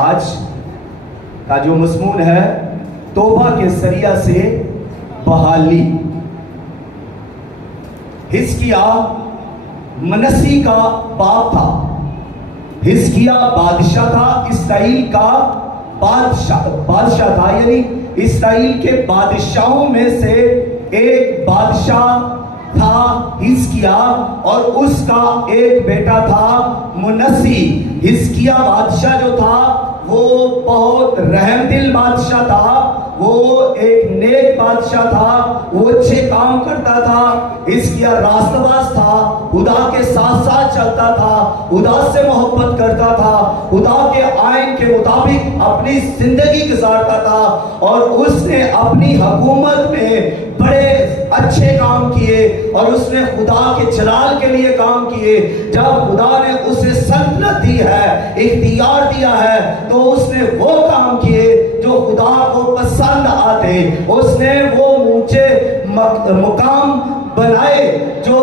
آج کا جو مضمون ہے توبہ کے ذریعہ سے بحالی. حزقیاء منسی کا باپ تھا. حزقیاء بادشاہ تھا، اسرائیل کا بادشاہ تھا، یعنی اسرائیل کے بادشاہوں میں سے ایک بادشاہ تھا حزقیاء، اور اس کا ایک بیٹا تھا منسی. حزقیاء بادشاہ جو تھا وہ بہت رحم دل بادشاہ تھا، وہ ایک نیک بادشاہ تھا، وہ اچھے کام کرتا تھا. حزقیاء راست باز تھا، خدا کے ساتھ ساتھ چلتا تھا، خدا سے محبت کرتا تھا، خدا کے آئین کے مطابق اپنی زندگی گزارتا تھا، اور اس نے اپنی حکومت میں بڑے اچھے کام کیے اور اس نے خدا کے جلال کے لیے کام کیے. جب خدا نے اسے سلطنت دی ہے، اختیار دیا ہے، تو اس نے وہ کام کیے جو خدا کو پسند آتے. اس نے وہ اونچے مقام بنائے جو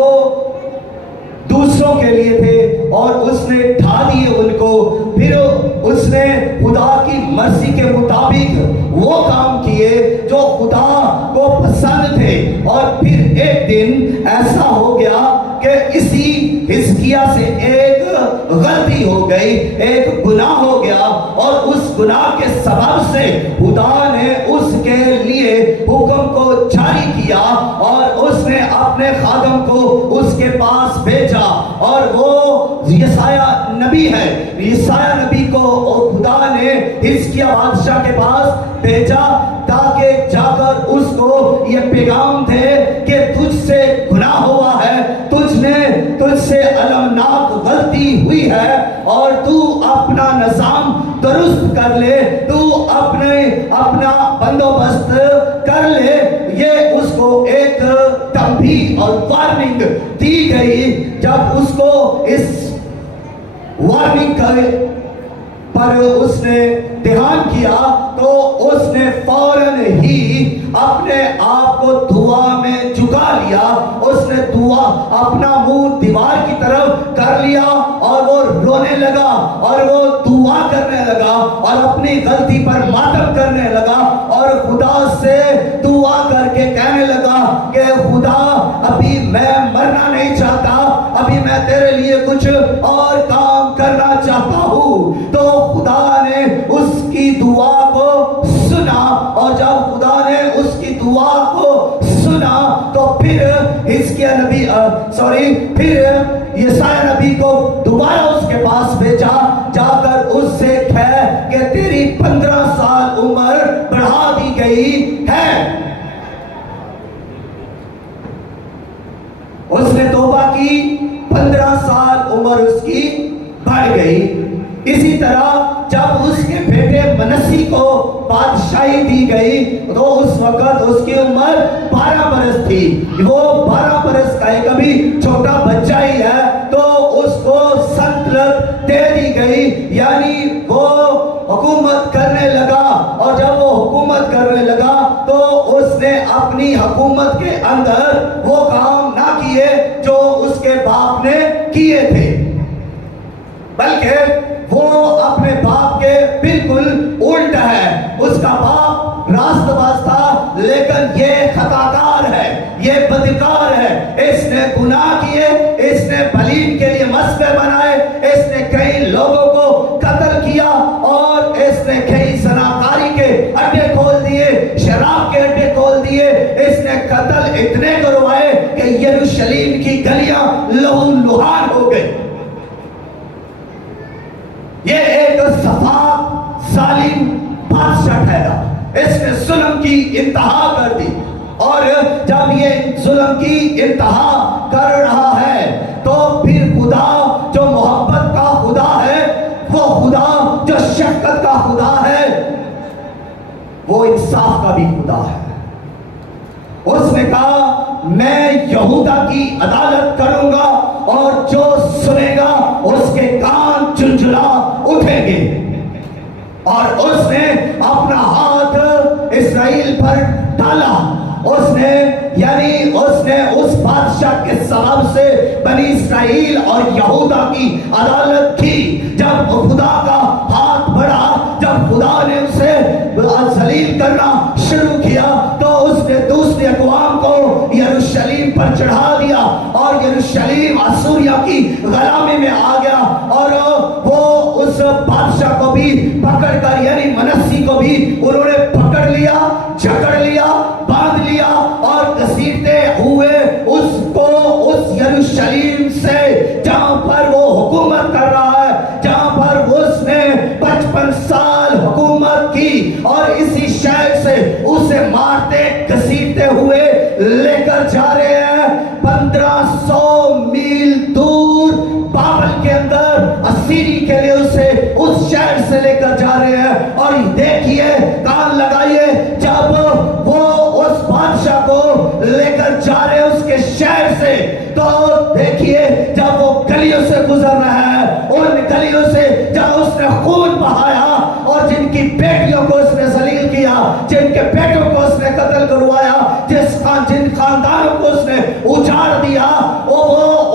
دوسروں کے لیے تھے اور اس نے ڈھا دیے ان کو. پھر اس نے خدا کی مرضی کے مطابق وہ کام کیے جو خدا کو پسند تھے. اور پھر ایک دن ایسا ہو گیا کہ اسی حزقیاء سے ایک غلطی ہو گئی، ایک گناہ ہو گیا، اور اس گناہ کے سبب سے خدا نے اس کے لیے حکم کو جاری کیا اور اس نے اپنے خادم کو اس کے پاس بھیجا. اور وہ یسایہ نبی ہے. یسایہ نبی کو خدا نے حزقیاء بادشاہ کے پاس بھیجا تاکہ جا کر اس کو یہ پیغام دے کہ تجھ سے گناہ ہوا ہے، تجھ سے المناک غلطی ہوئی ہے، اور تو اپنا نظام درست کر لے، تو اپنا بندوبست کر لے. یہ اس کو ایک تنبیہ اور وارننگ دی گئی. جب اس کو اس وارننگ پر اس نے دھیان کیا تو اس نے فوراً ہی اپنے آپ کو دعا میں جھکا لیا. اس نے دعا اپنا منہ دیوار کی طرف کر لیا اور وہ رونے لگا اور وہ دعا کرنے لگا اور اپنی غلطی پر ماتم کرنے لگا اور خدا سے دعا کر کے کہنے لگا کہ خدا ابھی میں مرنا نہیں چاہتا، ابھی میں تیرے لیے کچھ اور کام کرنا چاہتا ہوں. تو خدا نے اس کی دعا کو سنا، اور جب خدا نے اس کی دعا کو سنا تو پھر یسایہ نبی کو دوبارہ اس کے پاس بھیجا. جا کر اس سے کہہ کہ تیری 15 سال عمر بڑھا دی گئی ہے. اس نے توبہ کی، 15 سال عمر اس کی بڑھ گئی. اسی طرح جب اس کے بیٹے منسی کو بادشاہی دی گئی تو اس وقت اس کی عمر 12 برس تھی. وہ 12 برس کا ایک ابھی چھوٹا بچہ ہی ہے، تو اس کو سلطنت دے دی گئی، یعنی وہ حکومت کرنے لگا. اور جب وہ حکومت کرنے لگا تو اس نے اپنی حکومت کے اندر وہ کام نہ کیے جو اس کے باپ نے کیے تھے، بلکہ وہ اپنے باپ کے بالکل الٹ ہے. اس کا باپ راست باز تھا، لیکن یہ خطاکار ہے، یہ بدکار ہے. اس نے گناہ کیے، اس نے بلیل کے لیے مسبح بنائے، اس نے کئی لوگوں کو قتل کیا اور اس نے کئی زناکاری کے اڈے کھول دیے، شراب کے اڈے کھول دیے. اس نے قتل اتنے کروائے کہ یروشلم کی گلیاں لہو لہان ہو گئی. یہ ایک صفا ظالم بادشاہ ٹھہرا. اس نے ظلم کی انتہا کر دی، اور جب یہ ظلم کی انتہا کر رہا ہے تو پھر خدا جو محبت کا خدا ہے، وہ خدا جو شفقت کا خدا ہے، وہ انصاف کا بھی خدا ہے. اس نے کہا میں یہودا کی عدالت کروں گا اور جو سنے گا اس کے کان چنچلا اٹھیں گے. اور اس نے اپنا ہاتھ اسرائیل پر ڈالا. اس نے اس بادشاہ کے سبب سے بنی اسرائیل اور یہودا کی عدالت کی. جب خدا کا ہاتھ بڑھا غلامی میں آ گیا اور وہ اس بادشاہ کو بھی پکڑ کر یعنی منسی کو بھی انہوں نے پکڑ لیا، جکڑ لیا، باندھ لیا اور گھسیٹتے ہوئے اس کو اس یروشلم سے جہاں پر وہ حکومت کر رہا ہے، جہاں پر اس نے 55 سال حکومت کی، اور اسی شہر سے اسے مارتے گھسیٹتے ہوئے لے کر جا رہے ہیں 1500 میل دور بابل کے اندر اسیری کے لیے اسے اس شہر سے لے کر جا رہے ہیں۔ اور دیکھیے، کان لگائیے، جب وہ اس بادشاہ کو لے کر جا رہے ہیں اس کے شہر سے، تو دیکھیے جب وہ گلیوں سے گزر رہا ہے، ان گلیوں سے جہاں اس نے خون بہایا اور جن کی بیٹیوں کو اس نے ذلیل کیا، جن کے بیٹوں کو اس نے قتل کروایا، جن خاندانوں کو اس نے اجاڑ دیا، وہ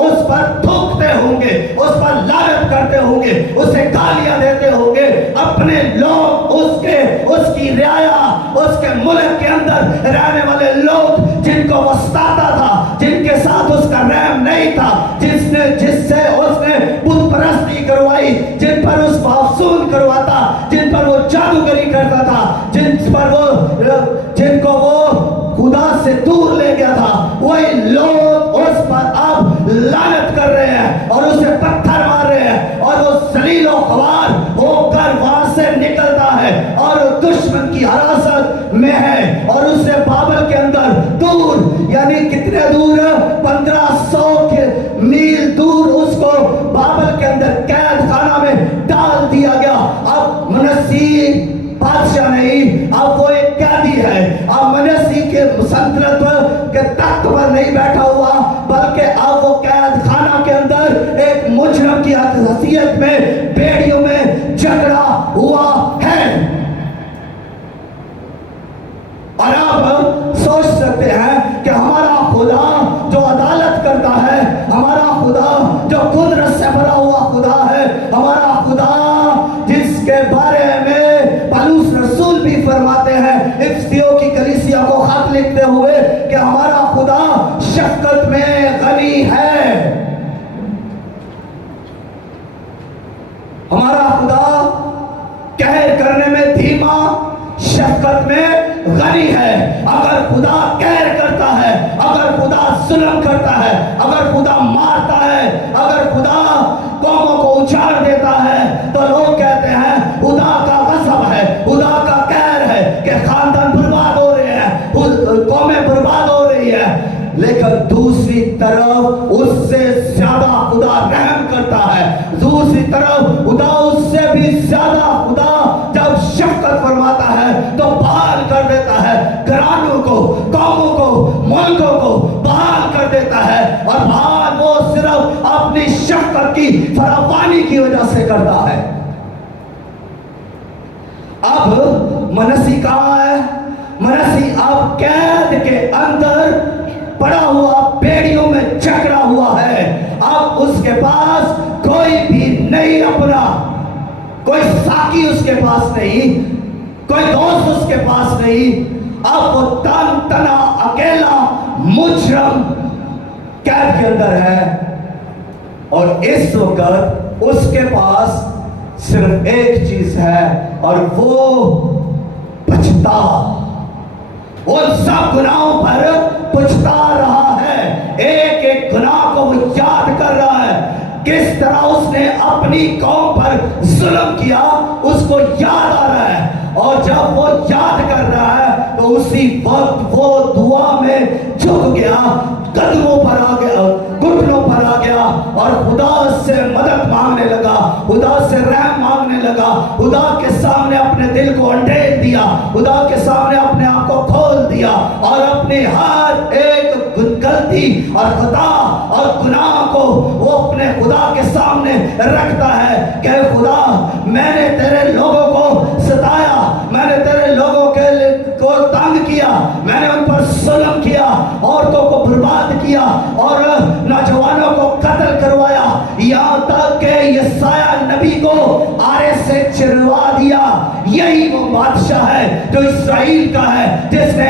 اس پر تھوکتے ہوں گے، اس پر لعنت کرتے ہوں گے، اسے گالیاں دیتے ہوں گے۔ اپنے لوگ اس کی رعایا، اس کے ملک کے اندر رہنے والے لوگ جن کو وہ ستاتا تھا، جن کے ساتھ اس کا رحم نہیں تھا، جس سے اس نے بت پرستی کروائی، جن پر اس کو افسون کرواتا، جن پر وہ جادوگری کرتا تھا، جن کو وہ خدا سے دور لے گیا تھا، وہی لوگ اس پر اب لعنت کر رہے ہیں اور اسے پتھر مار رہے ہیں، اور وہ ذلیل و خوار ہو کر وہاں سے نکلتا ہے اور دشمن کی حراست میں ہے، اور اسے بابل کے اندر دور یعنی کتنے دور 1500 میل دور اس کو بابل کے اندر قید خانہ میں ڈال دیا گیا۔ اب منسی بادشاہ نہیں، اب وہ ایک قیدی ہے، اب منسی کے سلطنت کے تخت پر نہیں بیٹھا ہوا، بلکہ اب وہ قید خانہ کے اندر ایک مجرم کی حیثیت میں بیڑیوں میں جکڑا ہوا ہے۔ اور آپ سوچ سکتے ہیں کہ ہمارا خدا جو عدالت کرتا ہے، ہمارا خدا جو قدرت سے بھرا ہوا خدا ہے، ہمارا خدا جس کے بارے میں پولس رسول بھی فرماتے ہیں افسیوں کی کلیسیا کو خط لکھتے ہوئے کہ ہمارا خدا شفقت میں غنی ہے، ہمارا خدا قہر کرنے میں دھیما، شفقت میں غنی ہے۔ اگر خدا قہر کرتا ہے، اگر خدا ظلم کرتا ہے، اگر خدا مارتا ہے، اگر خدا قوموں کو اجاڑ دیتا ہے، تو لوگ کہتے ہیں خدا کا غضب ہے، خدا کا قہر ہے کہ خاندان برباد ہو رہے ہیں، قومیں برباد ہو رہی ہے۔ لیکن دوسری طرف اس سے زیادہ خدا رحم کرتا ہے، دوسری طرف خدا اس سے بھی زیادہ خدا جب شفقت فرماتا ہے تو بحال کر دیتا ہے، گھرانوں کو، قوموں کو، ملکوں کو بحال کر دیتا ہے، اور بحال وہ صرف اپنی شفقت کی فراوانی کی وجہ سے کرتا ہے۔ اب منسی کہاں ہے؟ منسی اب قید کے اندر پڑا ہوا، بیڑیوں میں جکڑا ہوا ہے۔ اب اس کے پاس کوئی بھی نہیں اپنا، کوئی ساکی اس کے پاس نہیں، کوئی دوست اس کے پاس نہیں۔ اب وہ تن تنا اکیلا مجرم قید کے اندر ہے، اور اس وقت اس کے پاس صرف ایک چیز ہے، اور وہ پچھتاوا، وہ سب گناہوں پر پچھتا رہا ہے، ایک ایک گناہ کو وہ یاد کر رہا ہے، کس طرح اس نے اپنی قوم پر ظلم کیا اس کو یاد آ رہا ہے، اور جب وہ یاد کر رہا ہے تو اسی وقت وہ دعا میں جھک گیا، قدموں پر آ گیا، گھٹنوں پر آ گیا، اور خدا سے مدد مانگنے لگا، خدا سے رحم مانگنے لگا، خدا کے سامنے اپنے دل کو انڈیل دیا، خدا کے سامنے اپنے آپ کو کھول دیا، اور اپنی ہر ایک غلطی اور خطا اور گناہ کو وہ اپنے خدا کے سامنے رکھتا ہے کہ خدا، میں نے تیرے لوگوں کو ستایا، میں نے تیرے لوگوں کو تنگ کیا، میں نے ان پر ظلم کیا، عورتوں کو برباد کیا اور نوجوانوں کو قتل کروایا، یہاں تک کہ یسایہ نبی کو آرے سے چروا دیا۔ یہی وہ بادشاہ ہے جو اسرائیل کا ہے، جس نے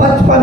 55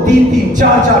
3-3, 4-4,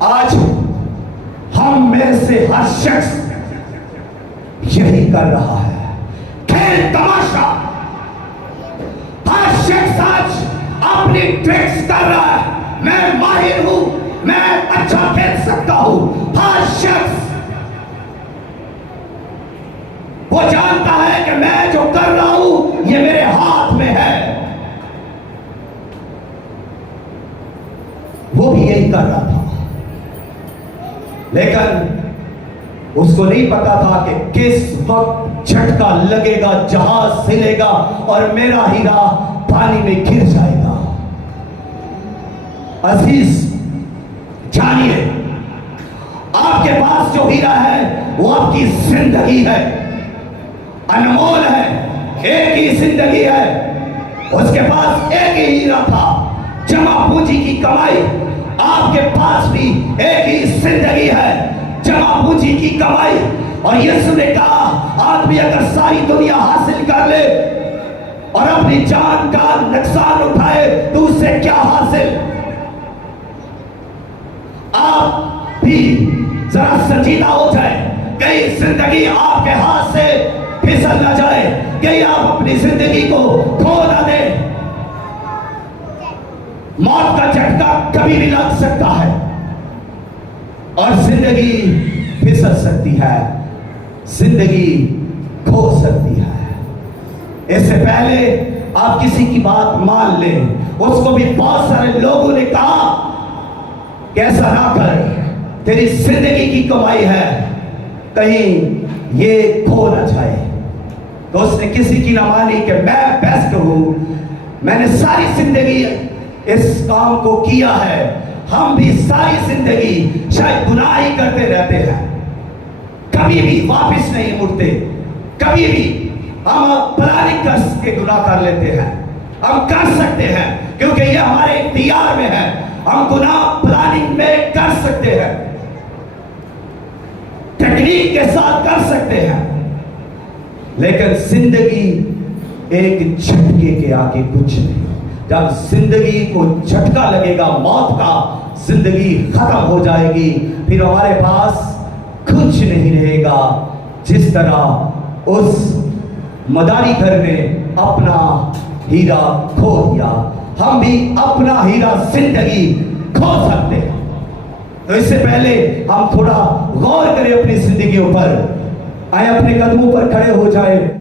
آج ہم میں سے ہر شخص یہی کر رہا ہے، کھیل تماشا۔ ہر شخص آج اپنی ٹرکس کر رہا ہے، میں ماہر ہوں، میں اچھا کھیل سکتا ہوں۔ ہر شخص وہ جانتا ہے کہ میں جو کر رہا ہوں یہ میرے ہاتھ میں ہے۔ وہ بھی یہی کر رہا تھا، لیکن اس کو نہیں پتا تھا کہ کس وقت جھٹکا لگے گا، جہاز ہلے گا اور میرا ہیرا پانی میں گر جائے گا۔ عزیز جانیے، آپ کے پاس جو ہیرا ہے وہ آپ کی زندگی ہے، انمول ہے، ایک ہی زندگی ہے۔ اس کے پاس ایک ہی ہیرا تھا، جمع پونجی کی کمائی۔ آپ کے پاس بھی ایک ہی زندگی ہے، جمع پونجی کی کمائی۔ اور یسوع نے کہا آدمی اگر ساری دنیا حاصل کر لے اور اپنی جان کا نقصان اٹھائے تو اس سے کیا حاصل؟ آپ بھی ذرا سنجیدہ ہو جائے، کہیں زندگی آپ کے ہاتھ سے پھسل نہ جائے، کہیں آپ اپنی زندگی کو کھو نہ دیں۔ موت کا جھٹکا کبھی بھی لگ سکتا ہے اور زندگی پھسل سکتی ہے، زندگی کھو سکتی ہے۔ اس سے پہلے آپ کسی کی بات مان لیں۔ اس کو بھی بہت سارے لوگوں نے کہا کہ ایسا نہ کر، تیری زندگی کی کمائی ہے، کہیں یہ کھو نہ جائے۔ تو اس نے کسی کی نہ مانی کہ میں بیسٹ ہوں، میں نے ساری زندگی اس کام کو کیا ہے۔ ہم بھی ساری زندگی شاید گناہ ہی کرتے رہتے ہیں، کبھی بھی واپس نہیں مڑتے، کبھی بھی ہم پلاننگ کر کے گناہ کر لیتے ہیں۔ ہم کر سکتے ہیں کیونکہ یہ ہمارے اختیار میں ہے، ہم گناہ پلاننگ میں کر سکتے ہیں، ٹیکنیک کے ساتھ کر سکتے ہیں، لیکن زندگی ایک جھٹکے کے آگے کچھ نہیں۔ جب زندگی کو جھٹکا لگے گا موت کا، زندگی ختم ہو جائے گی، پھر ہمارے پاس کچھ نہیں رہے گا۔ جس طرح اس مداری گھر نے اپنا ہیرا کھو دیا، ہم بھی اپنا ہیرا زندگی کھو سکتے ہیں۔ تو اس سے پہلے ہم تھوڑا غور کریں اپنی زندگیوں پر، آئے اپنے قدموں پر کھڑے ہو جائے۔